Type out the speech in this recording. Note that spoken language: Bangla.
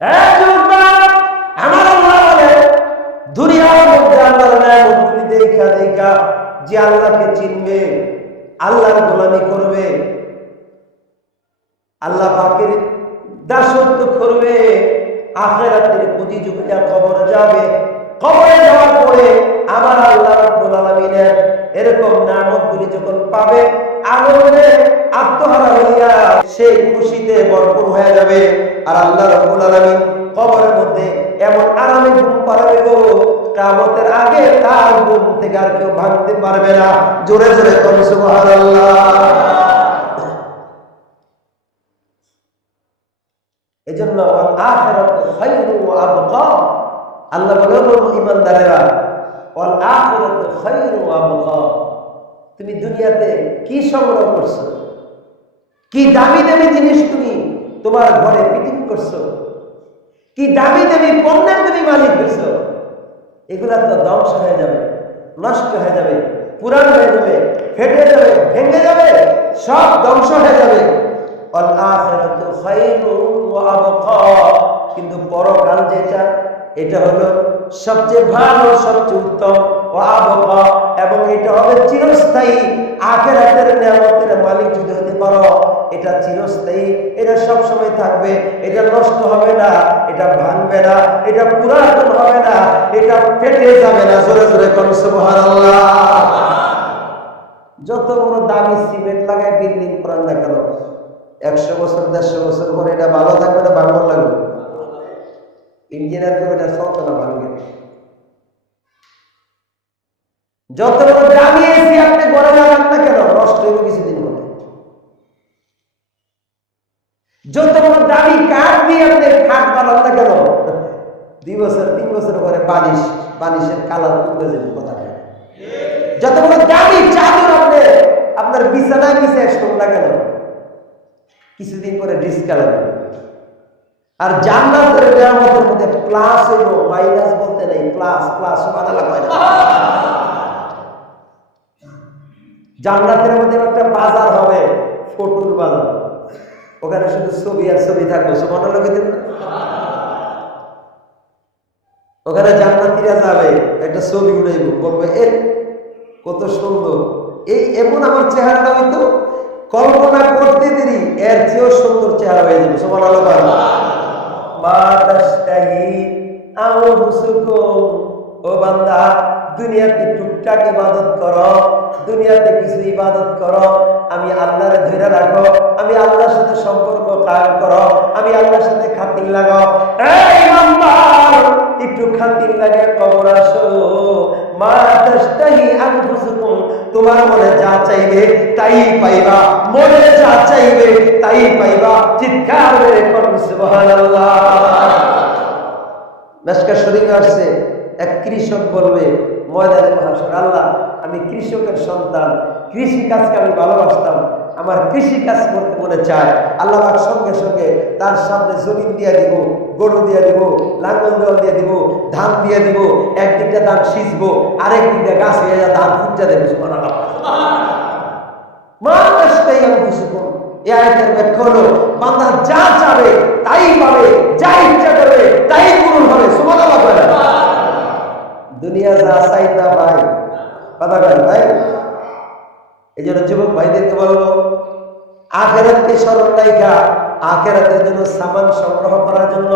আমার আল্লাহ বলে দুনিয়ার মধ্যে আল্লাহর নিয়ামতগুলি দেখা দেখা যে আল্লাহকে চিনবে, আল্লাহর গোলামি করবে, আল্লাহ পাকের দাসত্ব করবে, আখিরাতের প্রতিযোগিতা কবরে যাবে। কবরে যাওয়ার পরে আমার আল্লাহ রাব্বুল আলামিনের এরকম নিয়ামতগুলি যখন পাবে, আনন্দে আত্মহারা হইয়া সেই খুশিতে ভরপুর হয়ে যাবে। আর আল্লাহ রাব্বুল আলামিন কবরের মধ্যে এমন আরামে ঘুম পাড়াবে গো, কিয়ামতের আগে তার ঘুম থেকে আর কেউ ভাঙতে পারবে না। জোরে জোরে বলেন সুবহানাল্লাহ। এজন্য আখিরাতু খায়রু ওয়া আবকা, আল্লাহ বলেন ঈমানদারেরা, ওয়াল আখিরাতু খায়রু ওয়া আবকা, তুমি দুনিয়াতে কি সংগ্রহ করছো, কি দামি দামি জিনিস তুমি তোমার ঘরে ফিটিং করছো, কি দামি দামি পণ্যের তুমি মালিক হয়েছো, এগুলা তো ধ্বংস হয়ে যাবে, নষ্ট হয়ে যাবে, পুরান হয়ে যাবে, ফেটে যাবে, ভেঙে যাবে, সব ধ্বংস হয়ে যাবে। ওয়াল আখিরাতু খায়রু ওয়া আবকা, কিন্তু পরকাল যেটা, এটা হলো সবচেয়ে ভালো, সবচেয়ে উত্তম। ওয়া আবকা, এবং এটা হবে চিরস্থায়ী। আখিরাতের নিয়ামতের মালিক যদি হতে পারো, এটা চিরস্থায়ী, এটা সব সময় থাকবে, এটা নষ্ট হবে না, এটা ভাঙবে না, এটা পুরাতন হবে না, এটা ফেটে যাবে না। জোরে জোরে কোন সুবহানাল্লাহ। যত বড় দামি সিমেন্ট লাগায় বিল্ডিং করার না কেন, 100 বছর 150 বছর পরে এটা ভালো থাকবে না ভাঙন লাগবে? ইঞ্জিনিয়ার করে এটা চলতে না ভাঙবে। যত বড় দামি এসি আপনি ঘরে লাগান না কেন, নষ্ট হইবে কিছুদিন পরে। যত বড় দামি কাঠ দিয়ে আপনি খাট বানান না কেন, 2 বছর 3 বছর পরে বালিশের কালার উঠে যাবে। কথা বলে যত বড় দামি চাদর আপনি আপনার বিছানায় বিছায় শোন না কেন, কিছুদিন পরে ডিসকালার হবে। আর জান্নাতের নিয়ামতের মধ্যে প্লাস এবং মাইনাস বলতে নেই, প্লাস প্লাস সুবহানাল্লাহ কয় না। জান্নাতের মধ্যে একটা বাজার হবে, ফটোর বাজার, ওখানে শুধু ছবি আর ছবি থাকবে। সুবহানাল্লাহ কইতে না? ওখানে জান্নাতীরা যাবে, একটা ছবি উঠাইব, বলবে এ কত সুন্দর, এই এমন আমার চেহারাটা হইতো, কল্পনা করতে দেরি এর চেয়েও সুন্দর চেহারা হয়ে যাবে। সুবহানাল্লাহ। মা তাশতাহি আনফুসুকুম, ও বান্দা দুনিয়াতে টুকটাক ইবাদত করো, দুনিয়াতে কিছু ইবাদত করো, আমি আল্লাহরে ধরে রাখো, আমি আল্লাহর সাথে সম্পর্ক কায়েম করো, আমি আল্লাহর সাথে খাতির লাগাও। এই ইমানদার, একটু খাতির লাগে কবর আসো। মা তাশতাহি আনফুসুকুম, তোমার মনে যা চাইবে তাই পাইবা, মনে যা চাইবে তাই পাইবা। চিৎকার করে করুন সুবহানাল্লাহ। মেশকা শরীফে আসছে, এক কৃষক বলবে ময়দানে মাহশর, আল্লাহ আমি কৃষকের সন্তান, কৃষি কাজকে আমি ভালোবাসতাম, আমার কৃষি কাজ করতে মনে চায়। আল্লাহ পাক সঙ্গে সঙ্গে তার সামনে জমিন দিয়ে দিব, গরু দিয়ে দিব, লাঙ্গল জল দিয়ে দিব, ধান দিয়ে দিব, একদিকটা ধান সিঁচবো, আরেক দিকটা গাছ হয়ে যা ধান ফুটতে দেবে। সুবহানাল্লাহ। মানুষটাই আমি কিছু করবো। এই আয়াতের ব্যাখ্যা হলো বান্দা যা চাবে তাই পাবে, যা ইচ্ছা করবে তাই পূরণ হবে। সুবহানাল্লাহ। দুনিয়া যা চাই তা ভাই, কথা বলেন ভাই। এই জন্য যুবক ভাইদেরকে বলবো, আখিরাতকে স্মরণ রাখা, আখিরাতের জন্য সামান সংগ্রহ করার জন্য